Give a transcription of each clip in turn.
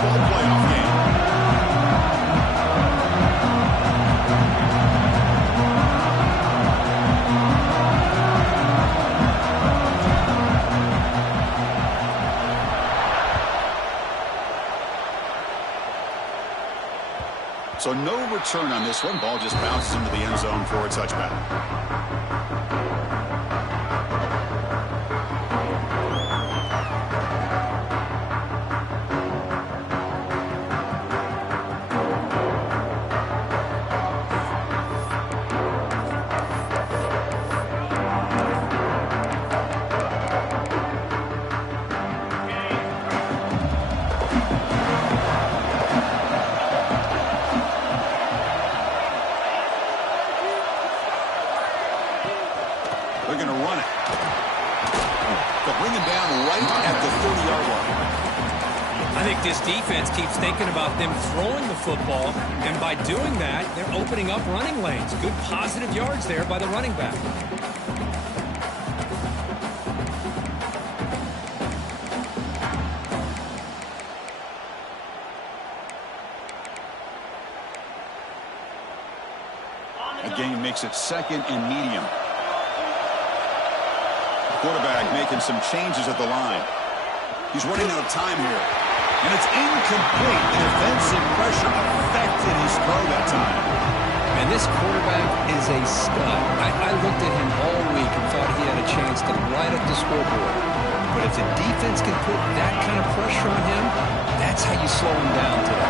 football playoff game. So no return on this one. Ball just bounces into the end zone for a touchback. They're going to run it. They'll bring him down right at the 30-yard line. I think this defense keeps thinking about them throwing the football, and by doing that, they're opening up running lanes. Good positive yards there by the running back. Again, makes it second and medium. Quarterback making some changes at the line. He's running out of time here. And it's incomplete. The defensive pressure affected his throw that time. And this quarterback is a stud. I looked at him all week and thought he had a chance to light up the scoreboard. But if the defense can put that kind of pressure on him, that's how you slow him down today.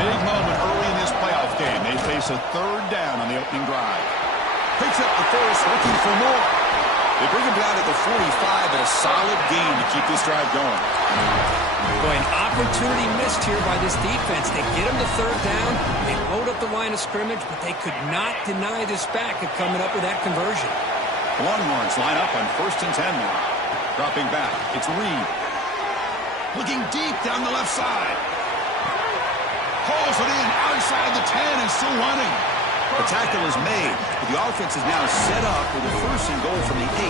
Big moment early in this playoff game. They face a third down on the opening drive. Picks up the first, looking for more. They bring him down at the 45, but a solid gain to keep this drive going. Boy, an opportunity missed here by this defense. They get him to third down. They load up the line of scrimmage, but they could not deny this back of coming up with that conversion. Longhorns line up on 1st and 10 now. Dropping back, it's Reed. Looking deep down the left side. Pulls it in outside the 10 and still running. The tackle is made, but the offense is now set up with a 1st and goal from the 8.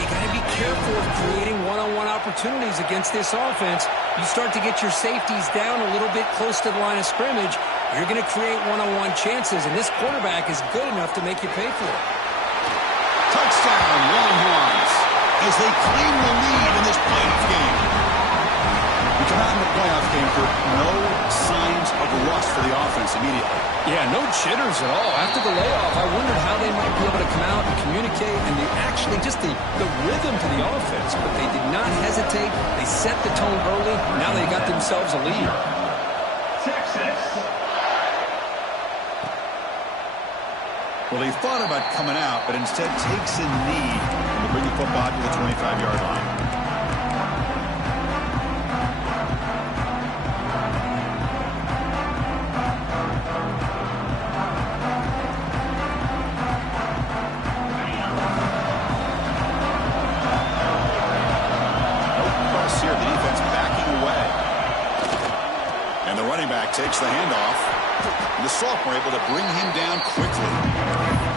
You got to be careful of creating one-on-one opportunities against this offense. You start to get your safeties down a little bit close to the line of scrimmage, you're going to create one-on-one chances, and this quarterback is good enough to make you pay for it. Touchdown, Longhorns, as they claim the lead in this playoff game. We come out in the playoff game for no signs of rust for the offense immediately. Yeah, no jitters at all. After the layoff, I wondered how they might be able to come out and communicate and just the rhythm to the offense. But they did not hesitate. They set the tone early. Now they got themselves a lead. Texas. Well, they thought about coming out, but instead takes a knee to bring the football to the 25-yard line. Takes the handoff. The sophomore able to bring him down quickly.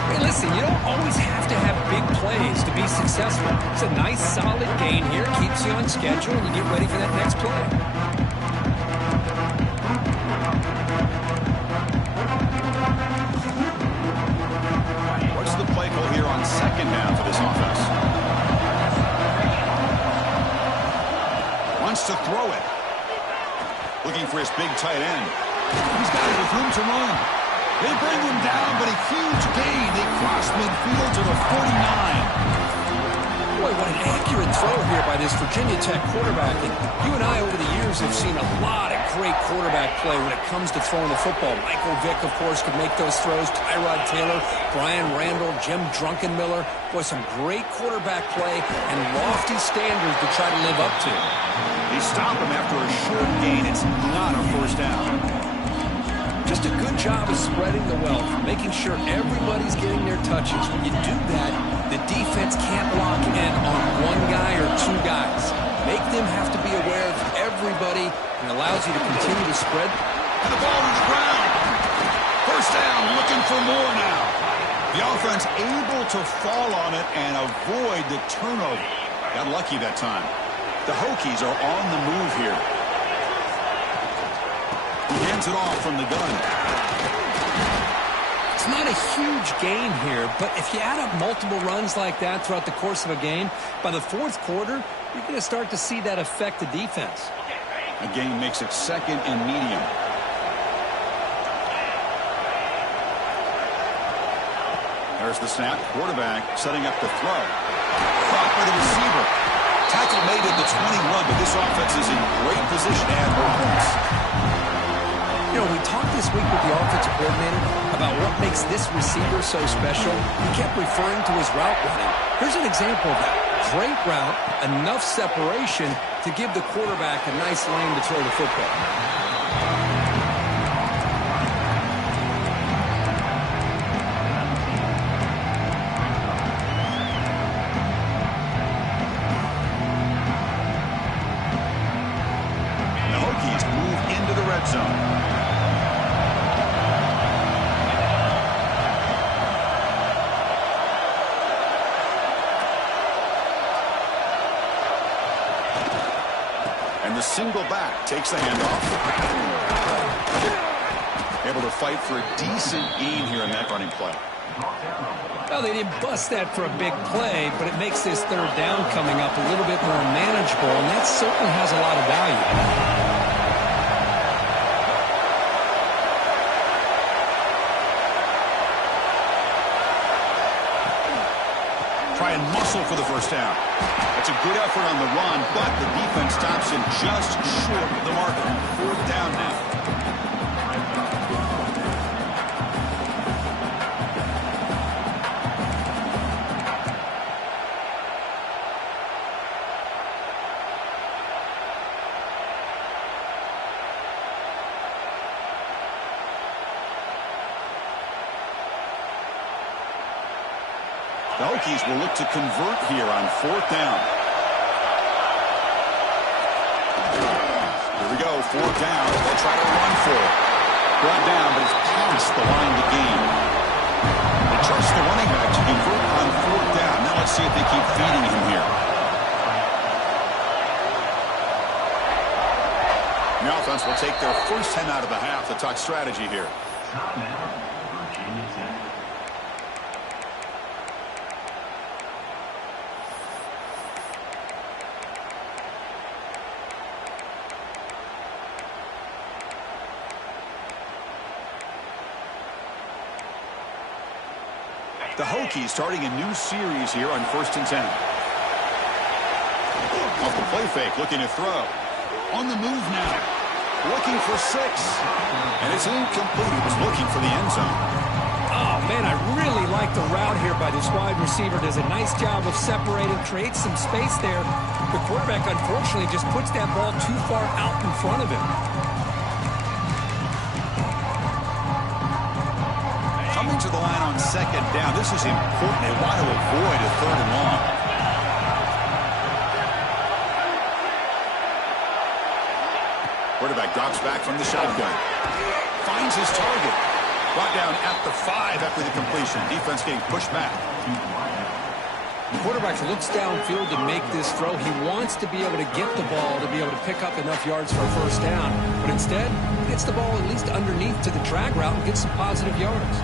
Hey, listen, you don't always have to have big plays to be successful. It's a nice, solid gain here. Keeps you on schedule, and you get ready for that next play. What's the play call here on 2nd down for this offense? Wants to throw it. Looking for his big tight end. He's got it with room to run. They bring him down, but a huge gain. They cross midfield to the 49. Boy, what an accurate throw here by this Virginia Tech quarterback. And you and I, over the years, have seen a lot of great quarterback play when it comes to throwing the football. Michael Vick, of course, could make those throws. Tyrod Taylor, Brian Randall, Jim Druckenmiller. Boy, some great quarterback play and lofty standards to try to live up to. They stop him after a short gain. It's not a 1st down. Just a good job of spreading the wealth, making sure everybody's getting their touches. When you do that, the defense can't lock in on one guy or two guys. Make them have to be aware of everybody and allows you to continue to spread. And the ball is ground. 1st down, looking for more now. The offense able to fall on it and avoid the turnover. Got lucky that time. The Hokies are on the move here. Hands it off from the gun. It's not a huge gain here, but if you add up multiple runs like that throughout the course of a game, by the fourth quarter, you're going to start to see that affect the defense. A gain makes it 2nd and medium. There's the snap. Quarterback setting up the throw. Caught by the receiver. Tackle made at the 21, but this offense is in great position to add more points. You know, we talked this week with the offensive coordinator about what makes this receiver so special. He kept referring to his route running. Here's an example of that. Great route, enough separation to give the quarterback a nice lane to throw the football. The Hokies move into the red zone. And the single back takes the handoff. Able to fight for a decent gain here in that running play. Well, they didn't bust that for a big play, but it makes this third down coming up a little bit more manageable, and that certainly has a lot of value. Try and muscle for the first down. That's a good effort on the run, but the defense stops him just short of the marker. 4th down now. The Hokies will look to convert here on 4th down. Here we go, 4th down. They'll try to run for it. Brought down, but it's past the line to gain. They trust the running back to convert on 4th down. Now let's see if they keep feeding him here. The offense will take their first 10 out of the half to talk strategy here. The Hokies starting a new series here on 1st and 10. Off the play fake, looking to throw. On the move now. Looking for 6. And it's incomplete. He was looking for the end zone. Oh, man, I really like the route here by this wide receiver. Does a nice job of separating, creates some space there. The quarterback, unfortunately, just puts that ball too far out in front of him. Coming to the line on 2nd down. This is important. They want to avoid a 3rd and long. Quarterback drops back from the shotgun. Finds his target. Brought down at the 5 after the completion. Defense getting pushed back. The quarterback looks downfield to make this throw. He wants to be able to get the ball to be able to pick up enough yards for a first down. But instead, he gets the ball at least underneath to the drag route and gets some positive yards.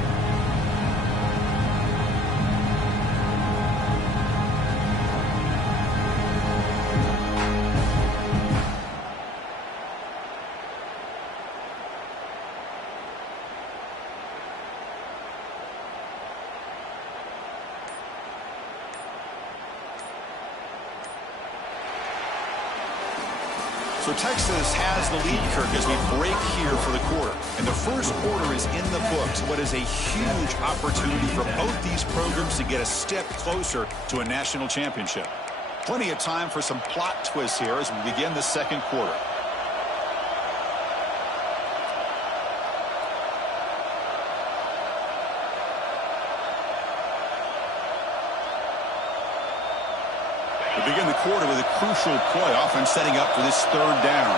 So Texas has the lead, Kirk, as we break here for the quarter. And the first quarter is in the books. What is a huge opportunity for both these programs to get a step closer to a national championship. Plenty of time for some plot twists here as we begin the second quarter. We begin the quarter with a crucial play, offense setting up for this 3rd down.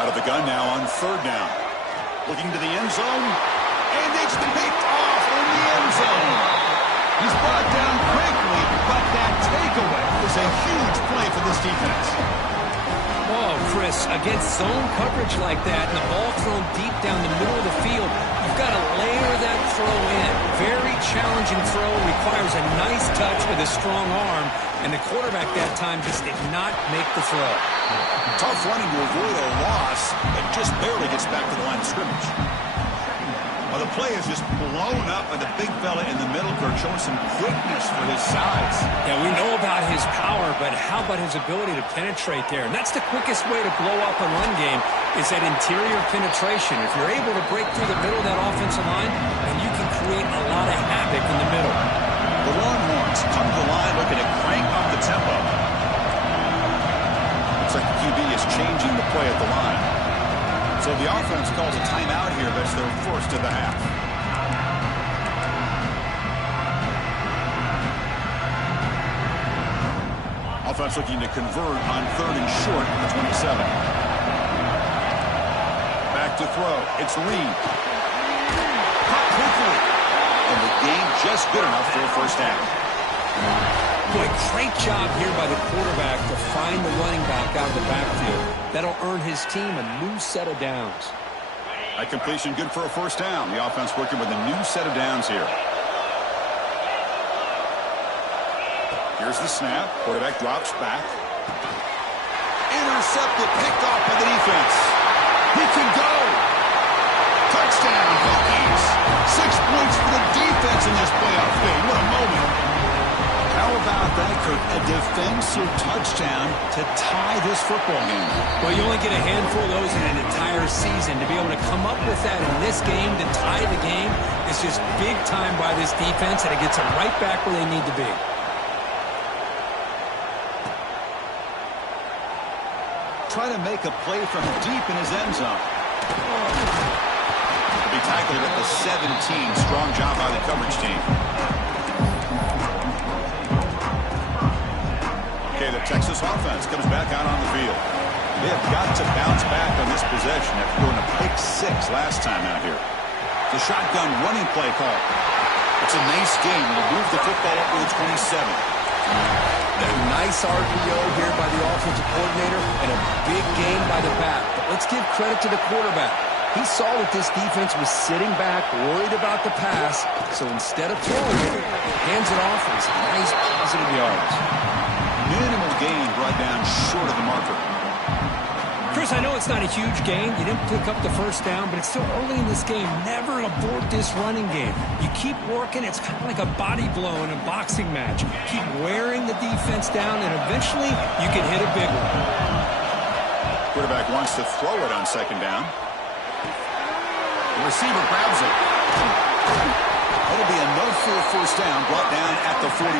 Out of the gun now on 3rd down. Looking to the end zone, and it's picked off in the end zone. He's brought down quickly, but that takeover takeaway is a huge play for this defense. Oh, Chris, against zone coverage like that and the ball thrown deep down the middle of the field, you've got to layer that throw in. Very challenging throw, requires a nice touch with a strong arm, and the quarterback that time just did not make the throw. Tough running to avoid a loss, and just barely gets back to the line of scrimmage. Well, the play is just blown up by the big fella in the middle, Kurt, showing some quickness for his size. Yeah, we know about his power, but how about his ability to penetrate there? And that's the quickest way to blow up a run game, is that interior penetration. If you're able to break through the middle of that offensive line, then you can create a lot of havoc in the middle. The Longhorns come to the line looking to crank up the tempo. Looks like the QB is changing the play at the line. So the offense calls a timeout here. That's their first of the half. Offense looking to convert on 3rd and short at the 27. Back to throw. It's Reed. Caught quickly. And the game just good enough for a first down. Boy, great job here by the quarterback to find the running back out of the backfield. That'll earn his team a new set of downs. That completion good for a first down. The offense working with a new set of downs here. Here's the snap. Quarterback drops back. Intercepted, picked off by the defense. He can go. Touchdown, Hokies. 6 points for the defense in this playoff game. What a moment. How about that, Kurt? A defensive touchdown to tie this football game. Well, you only get a handful of those in an entire season. To be able to come up with that in this game, to tie the game, is just big time by this defense, and it gets them right back where they need to be. Try to make a play from deep in his end zone. To be tackled at the 17. Strong job by the coverage team. Okay, the Texas offense comes back out on the field. They have got to bounce back on this possession after throwing a pick 6 last time out here. The shotgun running play call. It's a nice game. They'll move the football up to the 27. A nice RPO here by the offensive coordinator and a big gain by the back. But let's give credit to the quarterback. He saw that this defense was sitting back, worried about the pass, so instead of throwing it, hands it off and some nice positive yards. Minimal gain brought down short of the marker. Chris, I know it's not a huge gain. You didn't pick up the first down, but it's still early in this game. Never abort this running game. You keep working. It's kind of like a body blow in a boxing match. Keep wearing the defense down, and eventually you can hit a big one. Quarterback wants to throw it on 2nd down. The receiver grabs it. That'll be enough for a first down, brought down at the 43.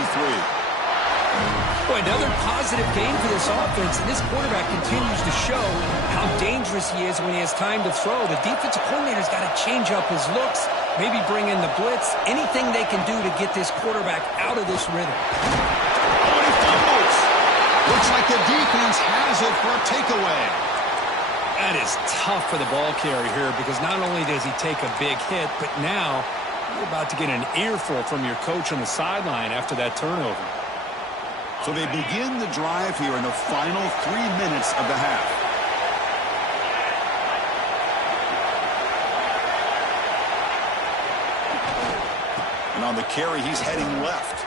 Boy, another positive game for this offense, and this quarterback continues to show how dangerous he is when he has time to throw. The defensive coordinator's got to change up his looks, maybe bring in the blitz, anything they can do to get this quarterback out of this rhythm. Oh, and he fumbles. Looks like the defense has it for a takeaway. That is tough for the ball carrier here because not only does he take a big hit, but now you're about to get an earful from your coach on the sideline after that turnover. So they begin the drive here in the final 3 minutes of the half. And on the carry, he's heading left.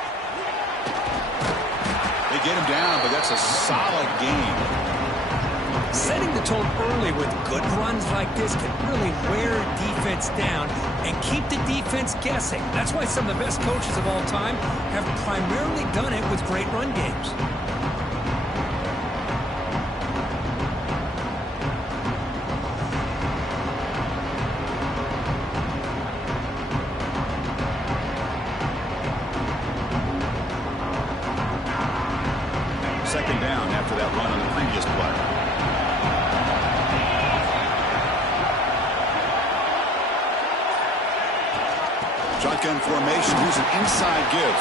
They get him down, but that's a solid game. Setting the tone early with good runs like this can really wear defense down and keep the defense guessing. That's why some of the best coaches of all time have primarily done it with great run games. Second down after that run on the previous play. Shotgun formation. Here's an inside give.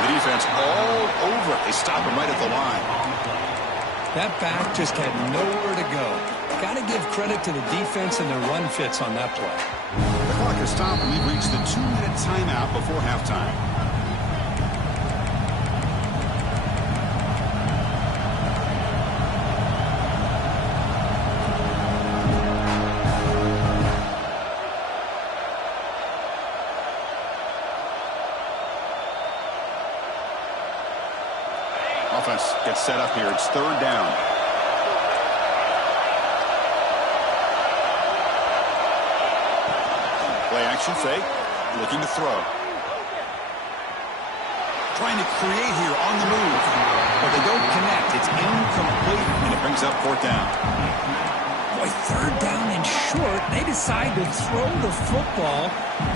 The defense all over it. They stop him right at the line. That back just had nowhere to go. Got to give credit to the defense and their run fits on that play. The clock has stopped, and we've reached the 2-minute timeout before halftime. offense gets set up here. It's third down. Play action fake. Looking to throw. Trying to create here on the move. But they don't connect. It's incomplete. And it brings up fourth down. Boy, third down and short. They decide to throw the football.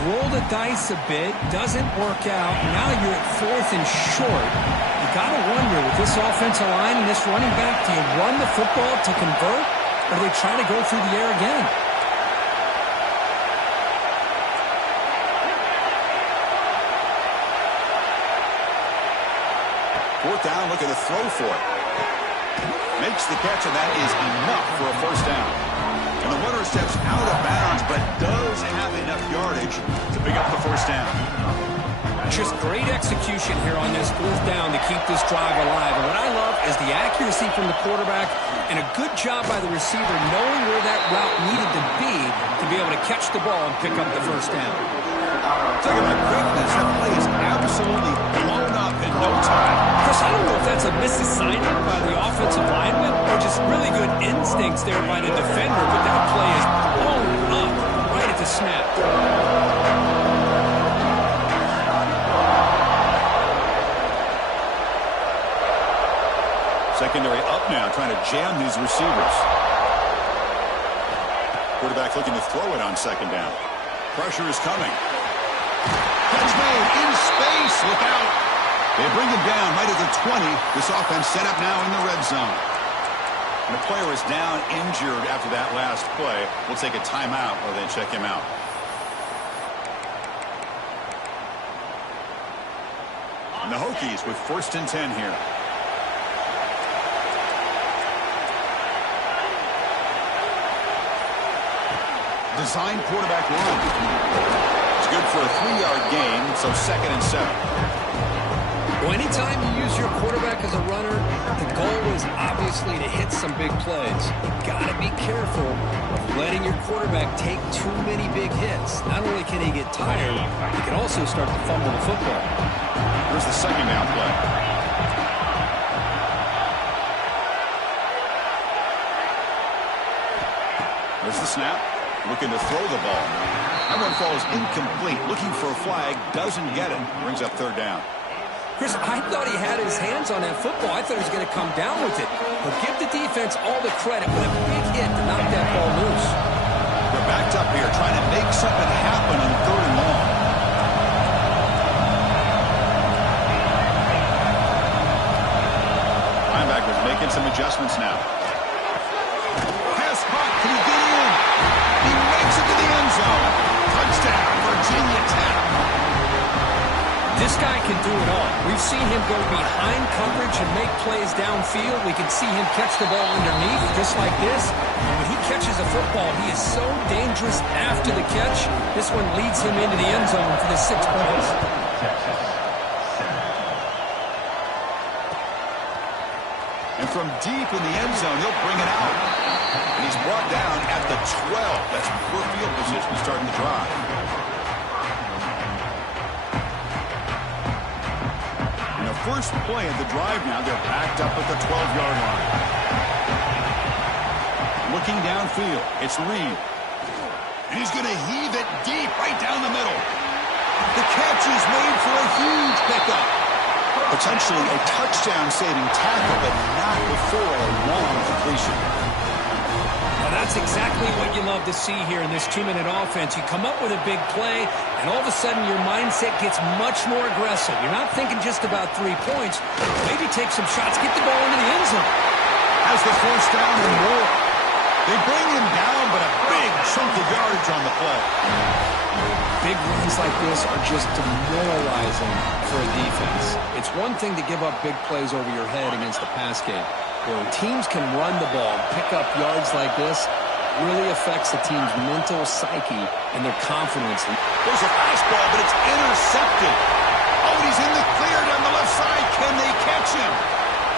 Roll the dice a bit. Doesn't work out. Now you're at fourth and short. You got to wonder, with this offensive line and this running back, do you run the football to convert? Or do they try to go through the air again? Fourth down, looking to throw for it. Makes the catch, and that is enough for a first down. And the runner steps out of bounds, but does have enough yardage to pick up the first down. Just great execution here on this fourth down to keep this drive alive. And what I love is the accuracy from the quarterback and a good job by the receiver knowing where that route needed to be able to catch the ball and pick up the first down. Talking about quickness, that play is absolutely blown up in no time. Chris, I don't know if that's a misassignment by the offensive lineman or just really good instincts there by the defender, but that play is blown up right at the snap. Secondary up now, trying to jam these receivers. Quarterback looking to throw it on second down. Pressure is coming. Catch made in space. Look out. They bring him down right at the 20. This offense set up now in the red zone. And the player is down injured after that last play. We'll take a timeout while they check him out. And the Hokies with first and 10 here. Design quarterback run. It's good for a 3-yard gain, so second and 7. Well, anytime you use your quarterback as a runner, the goal is obviously to hit some big plays. You got to be careful of letting your quarterback take too many big hits. Not only can he get tired, he can also start to fumble the football. Here's the second down play. There's the snap. Looking to throw the ball. That one falls incomplete. Looking for a flag. Doesn't get it. Brings up third down. Chris, I thought he had his hands on that football. I thought he was going to come down with it. But give the defense all the credit with a big hit to knock that ball loose. They're backed up here trying to make something happen on third and long. Linebackers making some adjustments now. Pass caught. Can he get in? He makes it to the end zone. Touchdown, Virginia Tech. This guy can do it all. We've seen him go behind coverage and make plays downfield. We can see him catch the ball underneath just like this. And when he catches a football, he is so dangerous after the catch. This one leads him into the end zone for the 6 points. And from deep in the end zone, he'll bring it out. And he's brought down at the 12. That's poor field position starting the drive. In the first play of the drive now, they're backed up at the 12-yard line. Looking downfield, it's Reed. And he's going to heave it deep right down the middle. The catch is made for a huge pickup. Potentially a touchdown-saving tackle, but not before a long completion. Well, that's exactly what you love to see here in this 2-minute offense. You come up with a big play, and all of a sudden your mindset gets much more aggressive. You're not thinking just about 3 points. Maybe take some shots, get the ball into the end zone. Has the first down and more. They bring him down, but a big chunk of yardage on the play. Big runs like this are just demoralizing for a defense. It's one thing to give up big plays over your head against the pass game. When teams can run the ball and pick up yards like this, it really affects the team's mental psyche and their confidence. There's a fastball, but it's intercepted. Oh, and he's in the clear down the left side. Can they catch him?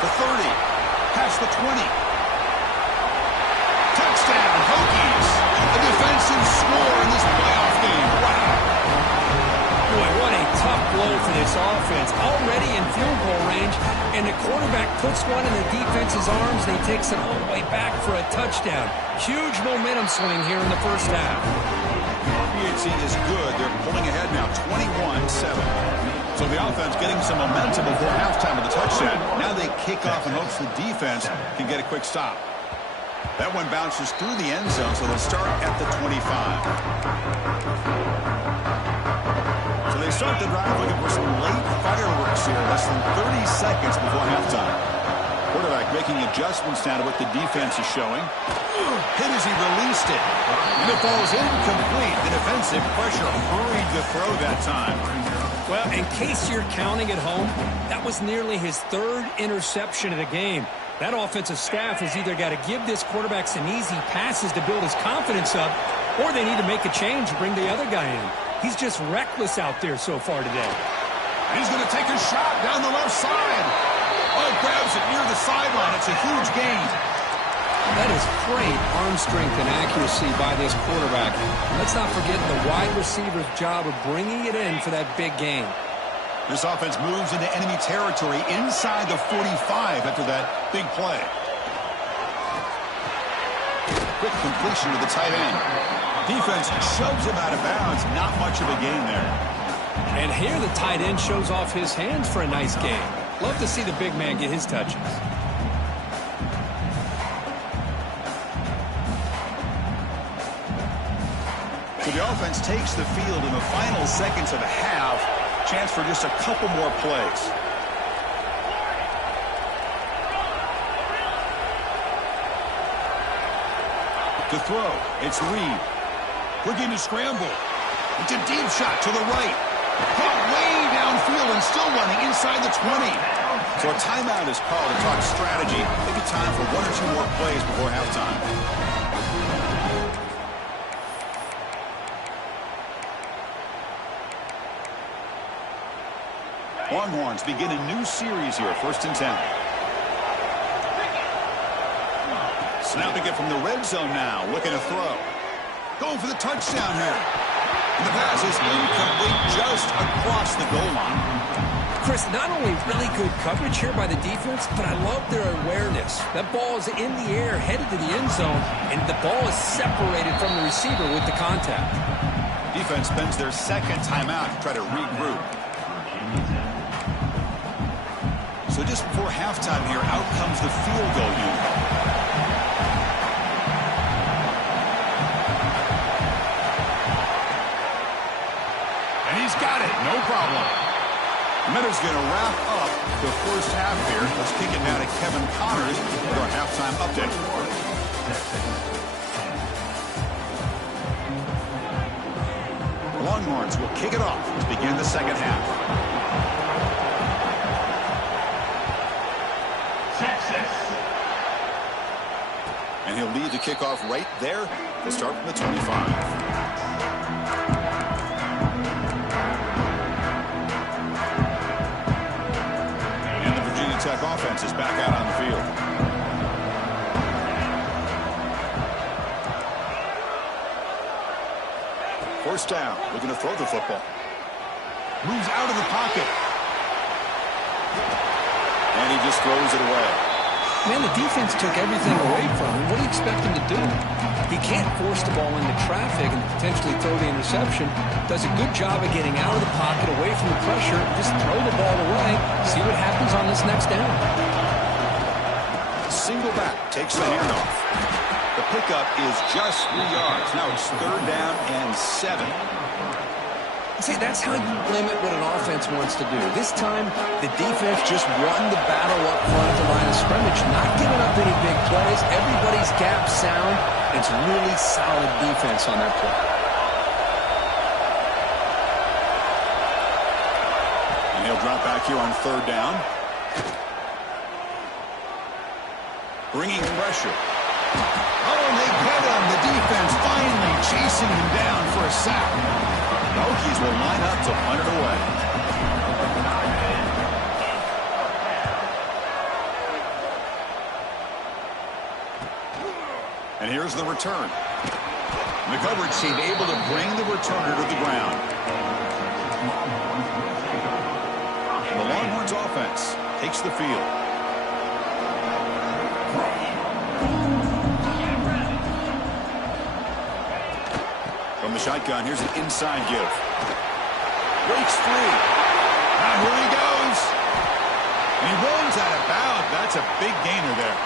The 30, past the 20. Touchdown, Hokies. A defensive score in this playoff game. Wow. Boy, what a tough blow for this offense. Already in field goal range, and And the quarterback puts one in the defense's arms, and he takes it all the way back for a touchdown. Huge momentum swing here in the first half. PHC is good. They're pulling ahead now, 21-7. So the offense getting some momentum before halftime of the touchdown. Now they kick off in hopes the defense can get a quick stop. That one bounces through the end zone, so they'll start at the 25. So they start the drive looking for some late fireworks here, less than 30 seconds before halftime. Quarterback making adjustments now to what the defense is showing. Hit as he released it. And it falls incomplete. The defensive pressure hurried the throw that time. Well, in case you're counting at home, that was nearly his third interception of the game. That offensive staff has either got to give this quarterback some easy passes to build his confidence up, or they need to make a change and bring the other guy in. He's just reckless out there so far today. And he's going to take a shot down the left side. Oh, grabs it near the sideline. It's a huge gain. That is great arm strength and accuracy by this quarterback. Let's not forget the wide receiver's job of bringing it in for that big gain. This offense moves into enemy territory inside the 45 after that big play. Quick completion to the tight end. Defense shoves him out of bounds. Not much of a gain there. And here the tight end shows off his hands for a nice gain. Love to see the big man get his touches. So the offense takes the field in the final seconds of the half. Chance for just a couple more plays. To throw, it's Reed. Looking to scramble. It's a deep shot to the right. Caught way downfield and still running inside the 20. So a timeout is called to talk strategy. Maybe time for one or two more plays before halftime. Longhorns begin a new series here, 1st and 10. Snapping it from the red zone now, looking to throw. Going for the touchdown here. And the pass is incomplete just across the goal line. Chris, not only really good coverage here by the defense, but I love their awareness. That ball is in the air, headed to the end zone, and the ball is separated from the receiver with the contact. Defense spends their second timeout to try to regroup. So just before halftime here, out comes the field goal unit. And he's got it, no problem. Minner's going to wrap up the first half here. Let's kick it now to Kevin Connors with our halftime update. The Longhorns will kick it off to begin the second half. And he'll lead the kickoff right there. He'll start from the 25. And the Virginia Tech offense is back out on the field. First down, looking to throw the football. Moves out of the pocket. And he just throws it away. Man, the defense took everything away from him. What do you expect him to do? He can't force the ball into traffic and potentially throw the interception. Does a good job of getting out of the pocket, away from the pressure, just throw the ball away, see what happens on this next down. Single back takes the handoff. The pickup is just 3 yards. Now it's 3rd down and 7. See, that's how you limit what an offense wants to do. This time, the defense just won the battle up front at the line of scrimmage, not giving up any big plays. Everybody's gap sound. It's really solid defense on that play. And he'll drop back here on 3rd down. Bringing pressure. Oh, and they get him. The defense finally chasing him down for a sack. The Hokies will line up to punt it away. And here's the return. The coverage team able to bring the returner to the ground. The Longhorns offense takes the field. From the shotgun, here's an inside give. Breaks free. Now here he goes. And he runs out of bounds. That's a big gainer there.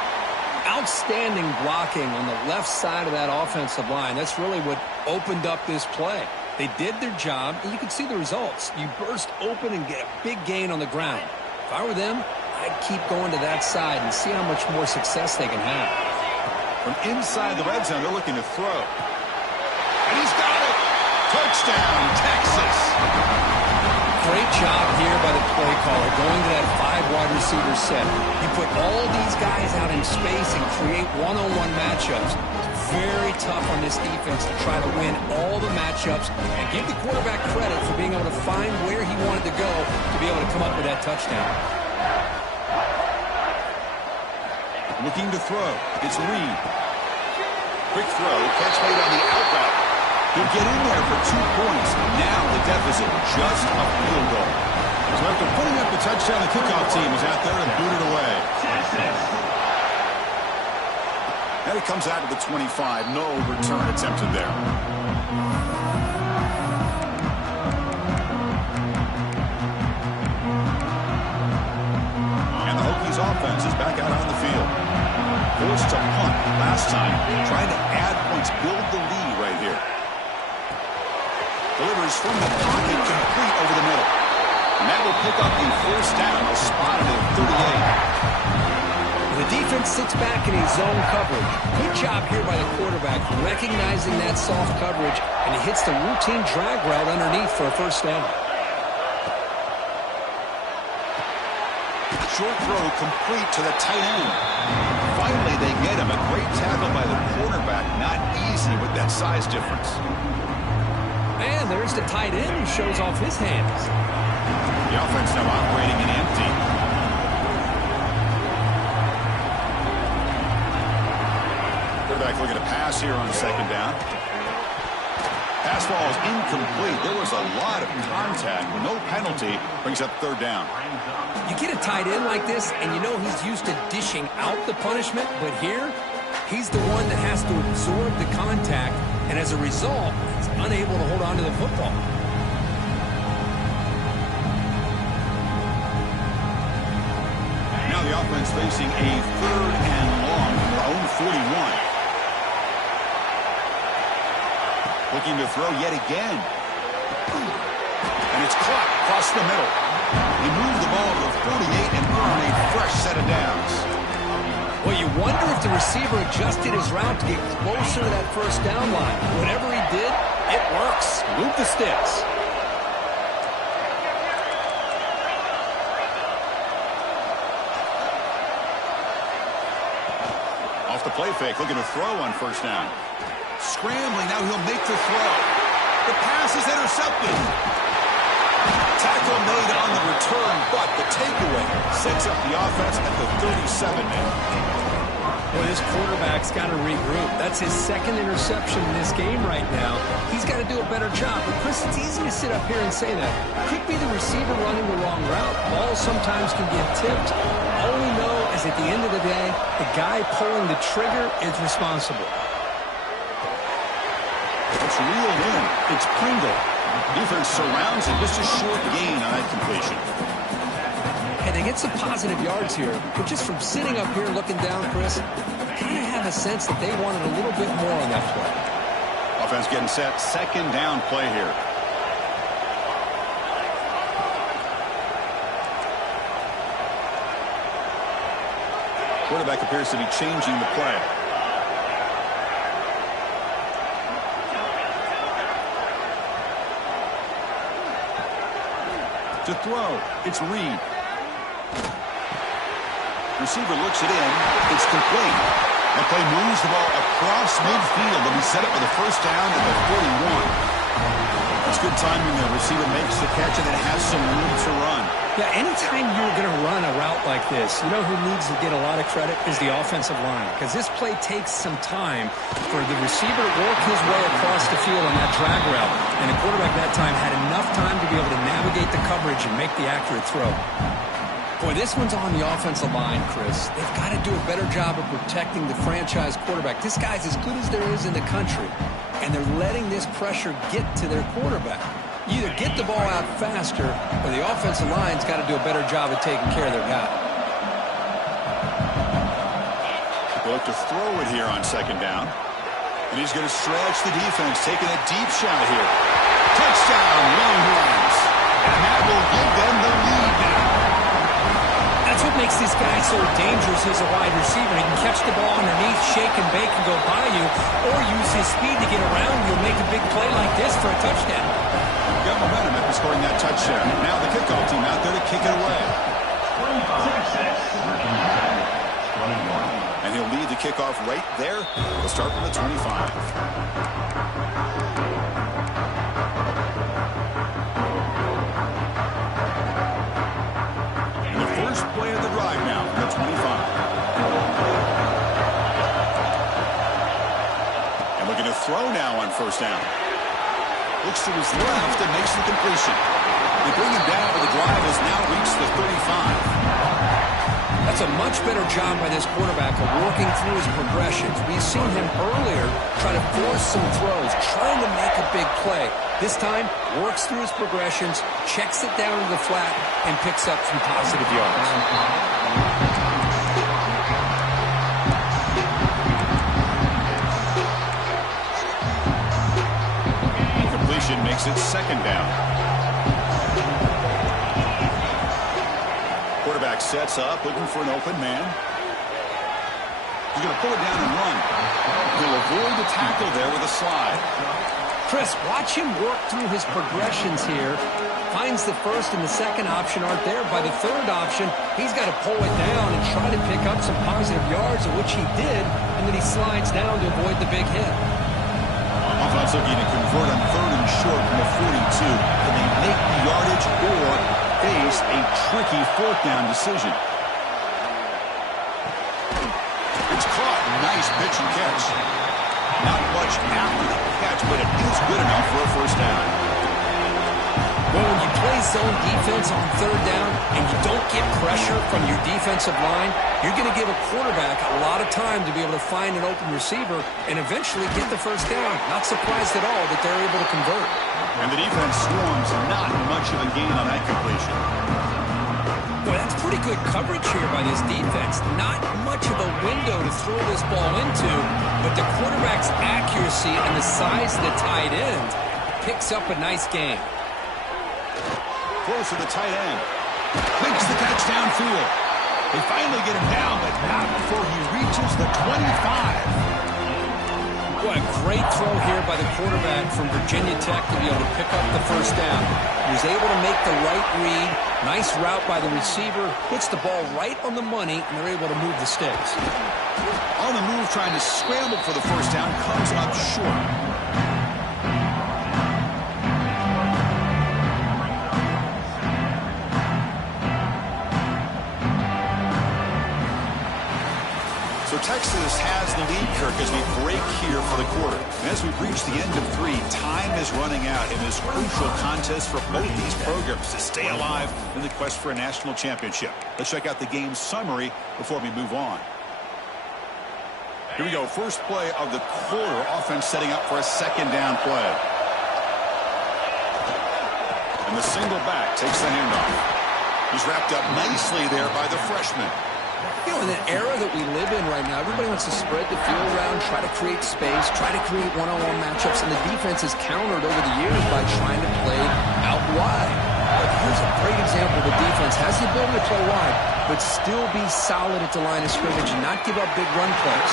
Outstanding blocking on the left side of that offensive line. That's really what opened up this play. They did their job, and you can see the results. You burst open and get a big gain on the ground. If I were them, I'd keep going to that side and see how much more success they can have. From inside the red zone, they're looking to throw. And he's got it. Touchdown, Texas. Great job here by the play caller, going to that 5 wide receiver set. You put all these guys out in space and create one-on-one matchups. It's very tough on this defense to try to win all the matchups and give the quarterback credit for being able to find where he wanted to go to be able to come up with that touchdown. Looking to throw. It's Reed. Quick throw. Catch made on the out route. He'll get in there for 2 points. Now the deficit just a field goal. So after putting up the touchdown, the kickoff team is out there and booted away. And it comes out to the 25. No return attempted there. And the Hokies offense is back out on the field. Forced to punt last time. Trying to add points, build the lead right here. Delivers from the pocket, complete over the middle. And that will pick up the first down, spotted at 38. The defense sits back in his zone coverage. Good job here by the quarterback, recognizing that soft coverage, and he hits the routine drag route underneath for a first down. Short throw complete to the tight end. Finally, they get him. A great tackle by the quarterback. Not easy with that size difference. And there's the tight end who shows off his hands. The offense now operating in empty. Quarterback looking to pass here on the second down. Pass ball is incomplete. There was a lot of contact. No penalty. Brings up third down. You get a tight end like this, and you know he's used to dishing out the punishment, but here, he's the one that has to absorb the contact, and as a result, he's unable to hold on to the football. Now the offense facing a third and long from their own 41. Looking to throw yet again. And it's caught across the middle. He moved the ball to the 48 and earned a fresh set of downs. Well, you wonder if the receiver adjusted his route to get closer to that first down line. Whatever he did, it works. Move the sticks. Off the play fake, looking to throw on first down. Scrambling, now he'll make the throw. The pass is intercepted. Tackle made on the return, but the takeaway sets up the offense at the 37 now. Well, this quarterback's got to regroup. That's his second interception in this game right now. He's got to do a better job. But, Chris, it's easy to sit up here and say that. Could be the receiver running the wrong route. Balls sometimes can get tipped. All we know is at the end of the day, the guy pulling the trigger is responsible. It's reeled in. It's Pringle. Defense surrounds it. Just a short gain on that completion. Hey, they get some positive yards here, but just from sitting up here looking down, Chris, I kind of have a sense that they wanted a little bit more on that play. Offense getting set. Second down play here. Quarterback appears to be changing the play. To throw, it's Reed. Receiver looks it in. It's complete. That play moves the ball across midfield. They'll be set up with a first down at the 41. That's good timing. The receiver makes the catch and then has some room to run. Yeah, anytime you're going to run a route like this, you know who needs to get a lot of credit is the offensive line, because this play takes some time for the receiver to work his way across the field on that drag route, and the quarterback that time had enough time to be able to navigate the coverage and make the accurate throw. Boy, this one's on the offensive line, Chris. They've got to do a better job of protecting the franchise quarterback. This guy's as good as there is in the country, and they're letting this pressure get to their quarterback. You either get the ball out faster, or the offensive line's got to do a better job of taking care of their guy. They look to throw it here on second down. And he's going to stretch the defense, taking a deep shot here. Touchdown, Longhorns. And that will give them the lead now. That's what makes this guy so dangerous as a wide receiver. He can catch the ball underneath, shake and bake and go by you, or use his speed to get around you and make a big play like this for a touchdown. Got momentum after scoring that touchdown. Now the kickoff team out there to kick it away. 21. And he'll lead the kickoff right there. We'll start from the 25. Play of the drive now from the 25. And looking to throw now on first down. Looks to his left and makes the completion. They bring him down, but the drive has now reached the 35. That's a much better job by this quarterback of working through his progressions. We've seen him earlier try to force some throws, trying to make a big play. This time, works through his progressions, checks it down to the flat, and picks up some positive yards. Completion makes it second down. Quarterback sets up, looking for an open man. He's going to pull it down and run. He'll avoid the tackle there with a slide. Chris, watch him work through his progressions here. Finds the first and the second option aren't there. By the third option, he's got to pull it down and try to pick up some positive yards, of which he did, and then he slides down to avoid the big hit. Offense looking to convert on third and short from the 42. Can they make the yardage or face a tricky fourth down decision? It's caught. Nice pitch and catch. Not much after the catch, but it is good enough for a first down. Well, when you play zone defense on third down and you don't get pressure from your defensive line, you're going to give a quarterback a lot of time to be able to find an open receiver and eventually get the first down. Not surprised at all that they're able to convert. And the defense storms not much of a gain on that completion. Boy, that's pretty good coverage here by this defense. Not much of a window to throw this ball into, but the quarterback's accuracy and the size of the tight end picks up a nice gain. Close to the tight end. Makes the catch downfield. They finally get him down, but not before he reaches the 25. Boy, a great throw here by the quarterback from Virginia Tech to be able to pick up the first down. He was able to make the right read. Nice route by the receiver. Puts the ball right on the money, and they're able to move the sticks. On the move, trying to scramble for the first down, comes up short. So Texas has the lead, Kirk, as we break here for the quarter. And as we reach the end of 3, time is running out in this crucial contest for both these programs to stay alive in the quest for a national championship. Let's check out the game summary before we move on. Here we go. First play of the quarter. Offense setting up for a second down play. And the single back takes the handoff. He's wrapped up nicely there by the freshman. You know, in the era that we live in right now, everybody wants to spread the field around, try to create space, try to create one-on-one matchups, and the defense is countered over the years by trying to play out wide. But here's a great example. The defense has the ability to play wide, but still be solid at the line of scrimmage and not give up big run plays.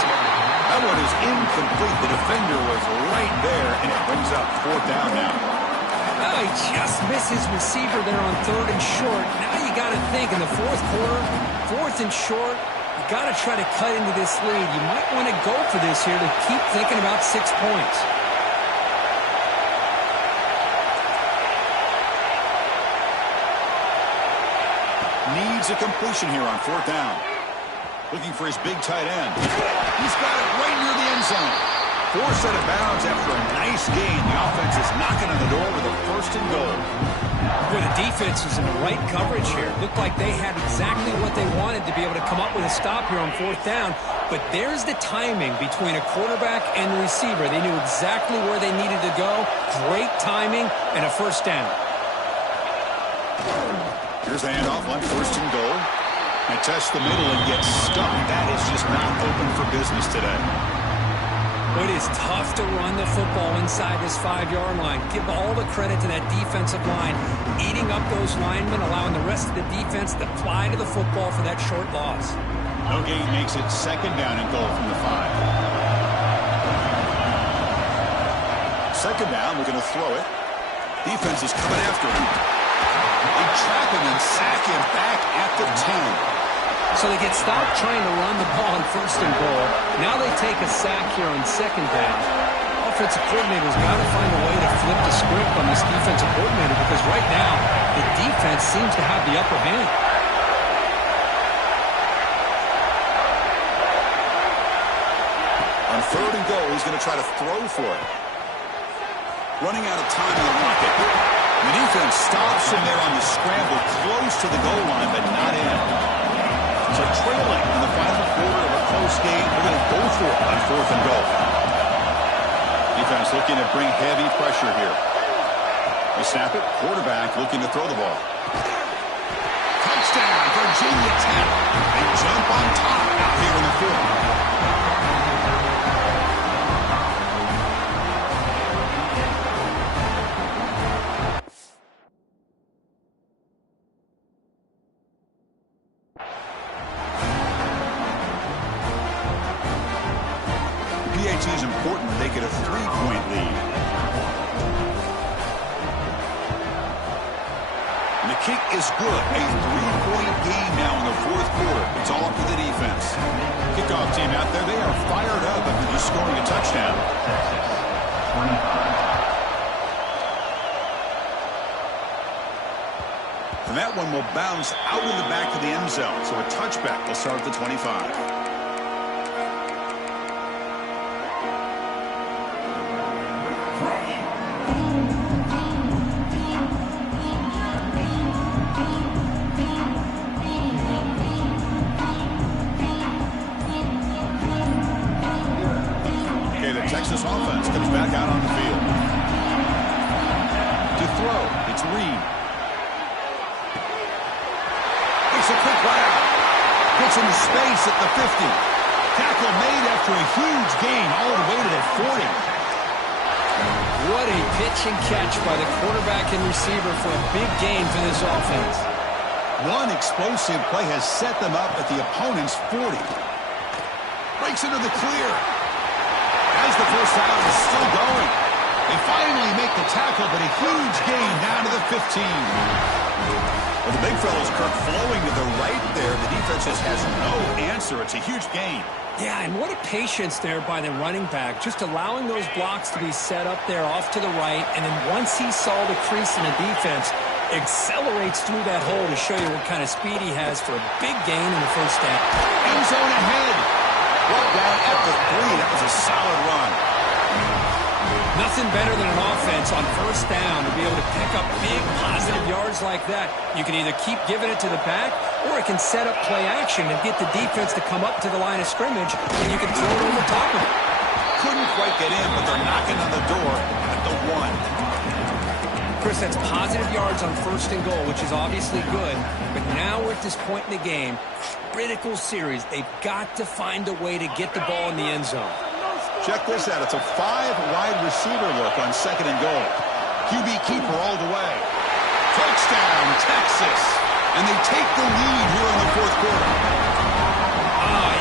That one is incomplete. The defender was right there, and it brings up fourth down now. Oh, he just missed his receiver there on third and short. Now you got to think in the fourth quarter, fourth and short, you got to try to cut into this lead. You might want to go for this here to keep thinking about 6 points. Needs a completion here on fourth down. Looking for his big tight end. He's got it right near the end zone. Forced out of bounds after a nice gain. The offense is knocking on the door with a first and goal. Well, the defense was in the right coverage here. Looked like they had exactly what they wanted to be able to come up with a stop here on fourth down. But there's the timing between a quarterback and the receiver. They knew exactly where they needed to go. Great timing and a first down. Here's the handoff on first and goal. They test the middle and get stuck. That is just not open for business today. It is tough to run the football inside this 5-yard line. Give all the credit to that defensive line, eating up those linemen, allowing the rest of the defense to fly to the football for that short loss. No gain makes it second down and goal from the 5. Second down, we're going to throw it. Defense is coming after him. They trap him and sack him back at the 10. So they get stopped trying to run the ball on first and goal. Now they take a sack here on second down. Offensive coordinator's got to find a way to flip the script on this defensive coordinator because right now the defense seems to have the upper hand. On third and goal, he's going to try to throw for it. Running out of time in the pocket. The defense stops him there on the scramble, close to the goal line, but not in. So trailing in the final quarter of a close game, we're going to go for it on fourth and goal. Defense looking to bring heavy pressure here. They snap it. Quarterback looking to throw the ball. Touchdown, Virginia Tech. They jump on top out here in the fourth. PAT is important to make it a 3-point lead. And the kick is good. A 3-point game now in the fourth quarter. It's all up to the defense. Kickoff team out there, they are fired up after just scoring a touchdown. And that one will bounce out of the back of the end zone. So a touchback will start at the 25. Texas offense comes back out on the field. To throw, it's Reed. It's a quick route. Puts him in space at the 50. Tackle made after a huge gain all the way to the 40. What a pitch and catch by the quarterback and receiver for a big gain for this offense. One explosive play has set them up at the opponent's 40. Breaks into the clear. As the first down is still going. They finally make the tackle, but a huge gain down to the 15. Well, the big fella's Kirk flowing to the right there. The defense just has no answer. It's a huge gain. Yeah, and what a patience there by the running back. Just allowing those blocks to be set up there off to the right. And then once he saw the crease in the defense, accelerates through that hole to show you what kind of speed he has for a big gain in the first down. End zone ahead. Brought down at the 3. That was a solid run. Nothing better than an offense on first down to be able to pick up big positive yards like that. You can either keep giving it to the back, or it can set up play action and get the defense to come up to the line of scrimmage, and you can throw it over top of it. Couldn't quite get in, but they're knocking on the door at the 1. Chris, that's positive yards on first and goal, which is obviously good. But now we're at this point in the game, critical series. They've got to find a way to get the ball in the end zone. Check this out. It's a 5-wide receiver look on second and goal. QB keeper all the way. Touchdown, Texas. And they take the lead here in the fourth quarter.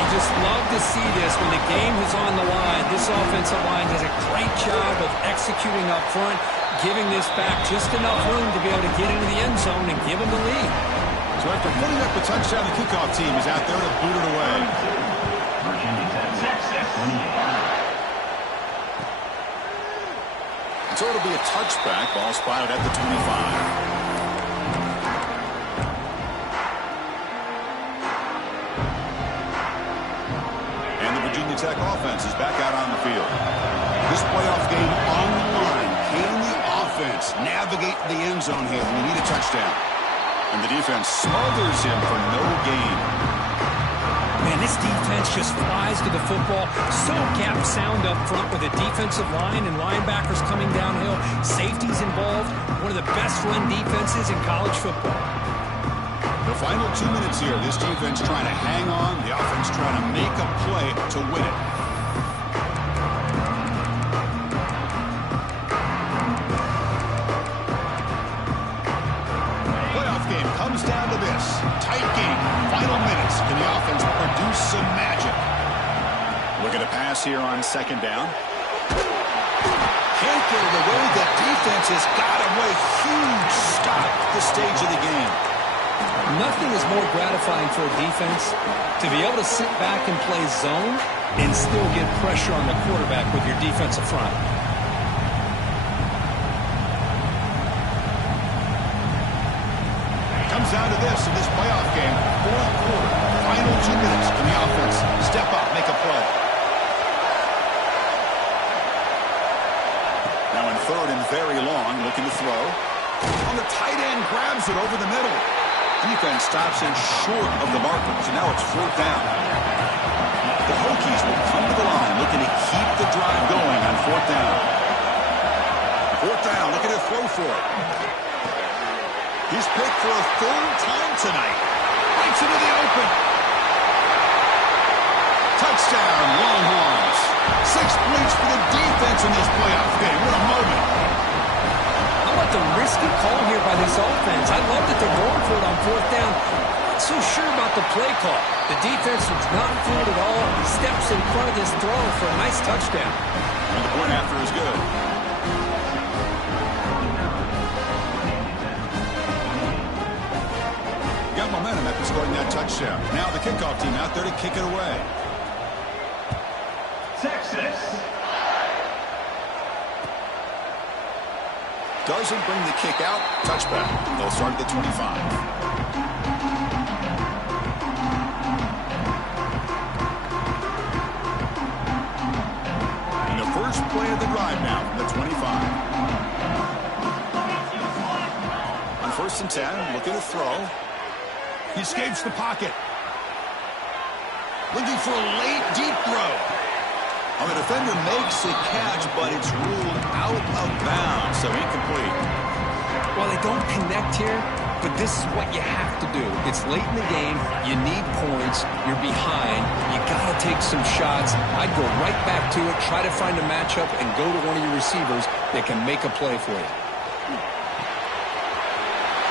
You just love to see this when the game is on the line. This offensive line does a great job of executing up front, giving this back just enough room to be able to get into the end zone and give them the lead. So after putting up the touchdown, the kickoff team is out there to boot it away. So it'll be a touchback. Ball spotted at the 25. Virginia Tech offense is back out on the field. This playoff game on the line. Can the offense defense navigate the end zone here when you need a touchdown. And the defense smothers him for no gain. Man, this defense just flies to the football. So gap sound up front with a defensive line and linebackers coming downhill. Safeties involved. One of the best run defenses in college football. The final 2 minutes here. This defense trying to hang on. The offense trying to make a play to win it. Playoff game comes down to this. Tight game. Final minutes. Can the offense produce some magic? Looking to pass here on second down. Can't get it away. The defense has got away. Huge stop at this stage of the game. Nothing is more gratifying for a defense to be able to sit back and play zone and still get pressure on the quarterback with your defensive front. Comes down to this in this playoff game. Fourth quarter, final 2 minutes. Can the offense step up, make a play? Now in third and very long, looking to throw. On the tight end, grabs it over the middle. Defense stops him short of the marker, so now it's fourth down. The Hokies will come to the line, looking to keep the drive going on fourth down. Fourth down, looking to throw for it. He's picked for a third time tonight. Breaks into the open. Touchdown, Longhorns. 6 points for the defense in this playoff game. What a moment. How about the risky call here by this offense? I love that they're going for it on fourth down. Not so sure about the play call. The defense was not fooled at all. He steps in front of this throw for a nice touchdown. And the point after is good. Got momentum after scoring that touchdown. Now the kickoff team out there to kick it away. Texas. Doesn't bring the kick out. Touchback. They'll start at the 25. And the first play of the drive now from the 25. On first and 10, looking to throw. He escapes the pocket. Looking for a late, deep throw. Oh, the defender makes the catch, but it's ruled out of bounds, so incomplete. Well, they don't connect here, but this is what you have to do. It's late in the game. You need points. You're behind. You got to take some shots. I'd go right back to it, try to find a matchup, and go to one of your receivers that can make a play for you.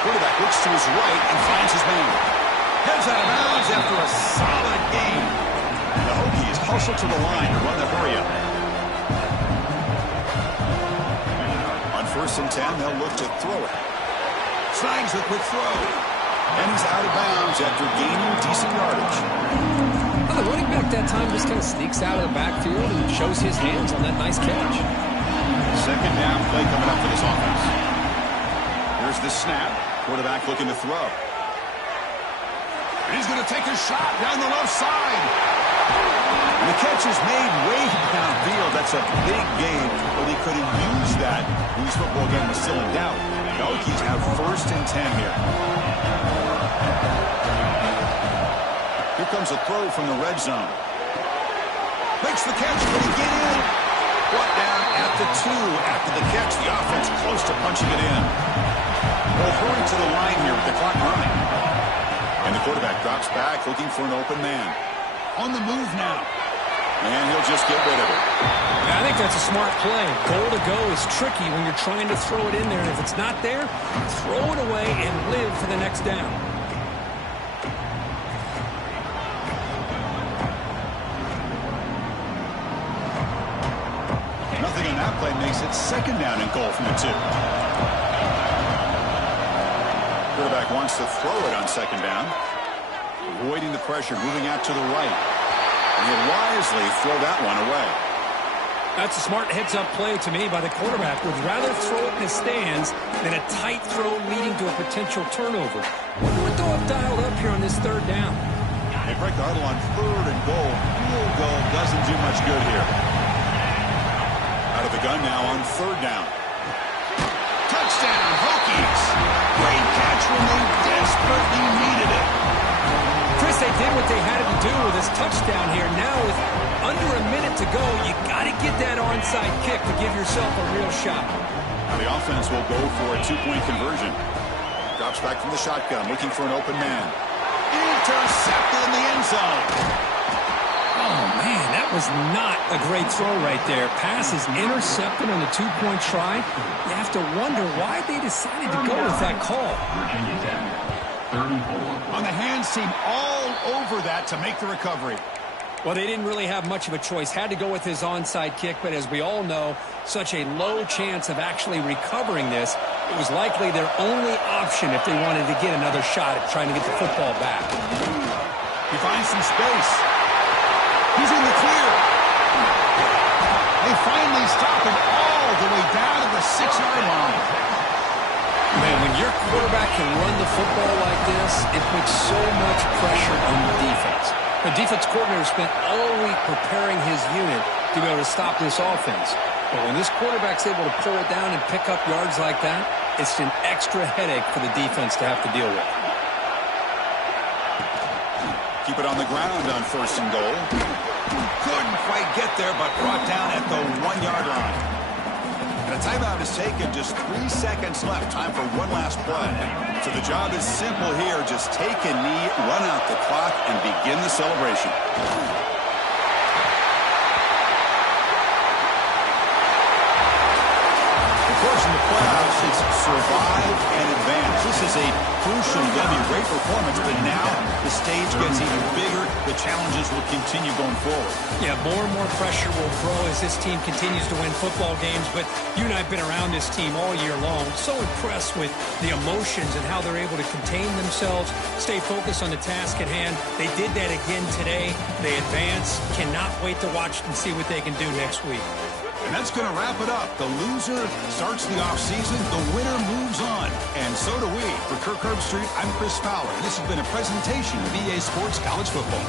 Quarterback looks to his right and finds his man. Heads out of bounds after a solid game. The Hokies hustle to the line to run the hurry-up. On first and 10, they'll look to throw it. Snags the quick throw. And he's out of bounds after gaining decent yardage. Well, the running back that time just kind of sneaks out of the backfield and shows his hands on that nice catch. Second down play coming up for this offense. Here's the snap. Quarterback looking to throw. He's going to take a shot down the left side. And the catch is made way downfield. That's a big gain, but he could have used that when this football game was still in doubt. The Hokies have first and 10 here. Here comes a throw from the red zone. Makes the catch. Can he get in? Brought down at the 2 after the catch. The offense close to punching it in. They'll hurry to the line here with the clock running. And the quarterback drops back looking for an open man. On the move now. And he'll just get rid of it. I think that's a smart play. Goal to go is tricky when you're trying to throw it in there. And if it's not there, throw it away and live for the next down. Nothing on that play makes it second down and goal from the 2. Quarterback wants to throw it on second down. Avoiding the pressure, moving out to the right. And he'll wisely throw that one away. That's a smart heads-up play to me by the quarterback. Would rather throw it in the stands than a tight throw leading to a potential turnover. Wonder what they'll have dialed up here on this third down. They break the huddle on third and goal. Field goal doesn't do much good here. Out of the gun now on third down. Touchdown! they did what they had to do with this touchdown here. Now with under a minute to go, you got to get that onside kick to give yourself a real shot. Now the offense will go for a 2-point conversion. Drops back from the shotgun, looking for an open man. Intercepted in the end zone. Oh, man, that was not a great throw right there. Pass is intercepted on the 2-point try. You have to wonder why they decided to go with that call. Virginia Tech, 34. On the hands team all over that to make the recovery. Well, they didn't really have much of a choice. Had to go with his onside kick, but as we all know, such a low chance of actually recovering this. It was likely their only option if they wanted to get another shot at trying to get the football back. He finds some space. He's in the clear. They finally stop him all the way down to the 6-yard line. Man, when your quarterback can run the football like this, it puts so much pressure on the defense. The defense coordinator spent all week preparing his unit to be able to stop this offense. But when this quarterback's able to pull it down and pick up yards like that, it's an extra headache for the defense to have to deal with. Keep it on the ground on 1st and goal. Couldn't quite get there, but brought down at the 1-yard line. And a timeout is taken. Just 3 seconds left. Time for one last play. So the job is simple here. Just take a knee, run out the clock, and begin the celebration. Of course, in the playoffs, it's survive and advance. This is a crucial W. Great performance, but now the stage gets even bigger. The challenges will continue going forward. Yeah, more and more pressure will grow as this team continues to win football games, but you and I have been around this team all year long. So impressed with the emotions and how they're able to contain themselves, stay focused on the task at hand. They did that again today. They advance. Cannot wait to watch and see what they can do next week. And that's going to wrap it up. The loser starts the offseason. The winner moves on. And so do we. For Kirk Herbstreit, I'm Chris Fowler. This has been a presentation of EA Sports College Football.